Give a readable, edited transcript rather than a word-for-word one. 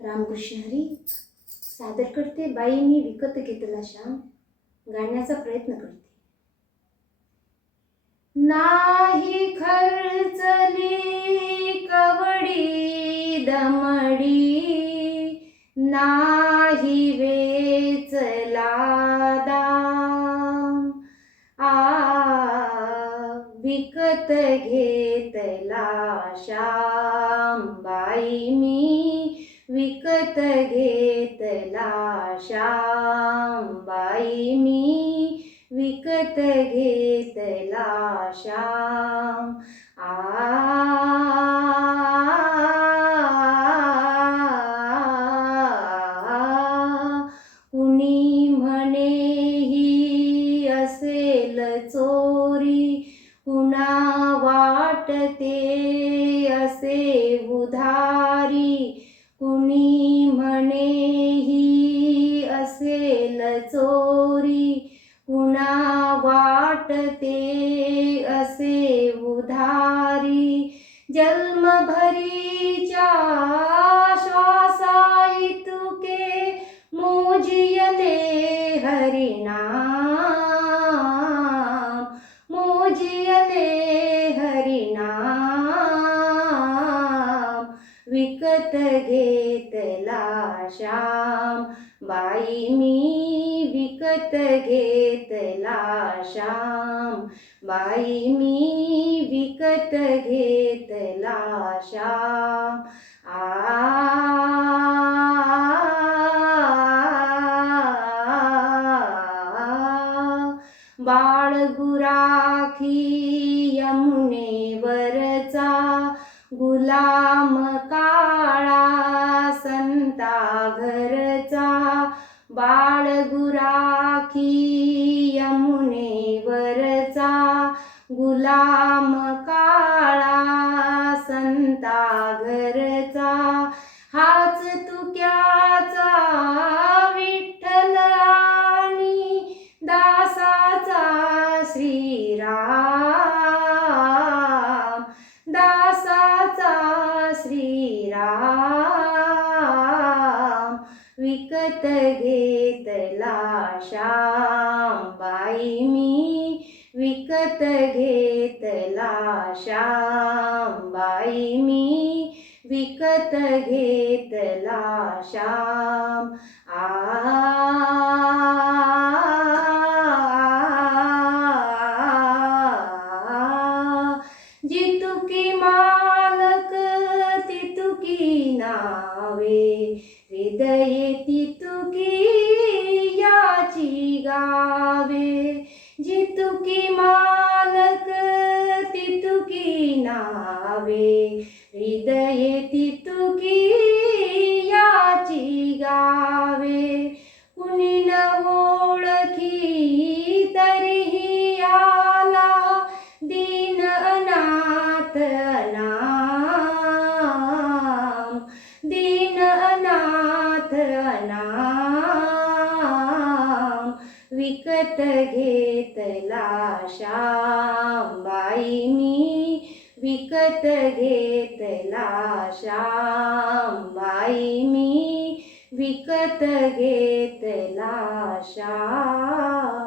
रामकृष्ण हरी सादर करते बाई मी विकत घेतला श्याम गाण्याचा प्रयत्न करते. नाही खर्चली कवडी दमडी, नाही वेचला दाम, विकत घेतला श्याम बाई मी विकत घेतला श्याम बाई मी विकत घेतला श्याम. कुणी म्हणे ही असेल चोरी, कुणा वाटते असे उधारी, कुणी म्हणे ही असेल चोरी, कुणा वाटते असे उधारी. जन्मभरीच्या श्वासाइतके मोजियले हरिनाम, मोजियले हरिनाम, विकत घेतला श्याम बाई मी विकत घेतला श्याम बाई मी विकत घेतला श्याम. बाळगुराखी यमुनेवरचा गुलाम काळा संता घरचा, बाळगुराखी यमुनेवरचा गुलाम काळा संता घरचा. हाच तुक्याचा विठ्ठल आणि दासाचा श्रीराम, दासाचा श्रीराम, विकत घेतला श्याम बाई मी विकत घेतला श्याम बाई मी विकत घेतला श्याम. जितुकी मालक तितुकी नावे, हृदये तितुकी याची गावे. जितुकी मालक तितुकी नावे, हृदये तितुकी याची गावे. कुणी न ओळखी तरीही आला दीन अनाथ अनाम, दीन अनाथ अनाम, विकत घेतला श्याम बाई मी विकत घेतला श्याम बाई मी विकत घेतला श्याम.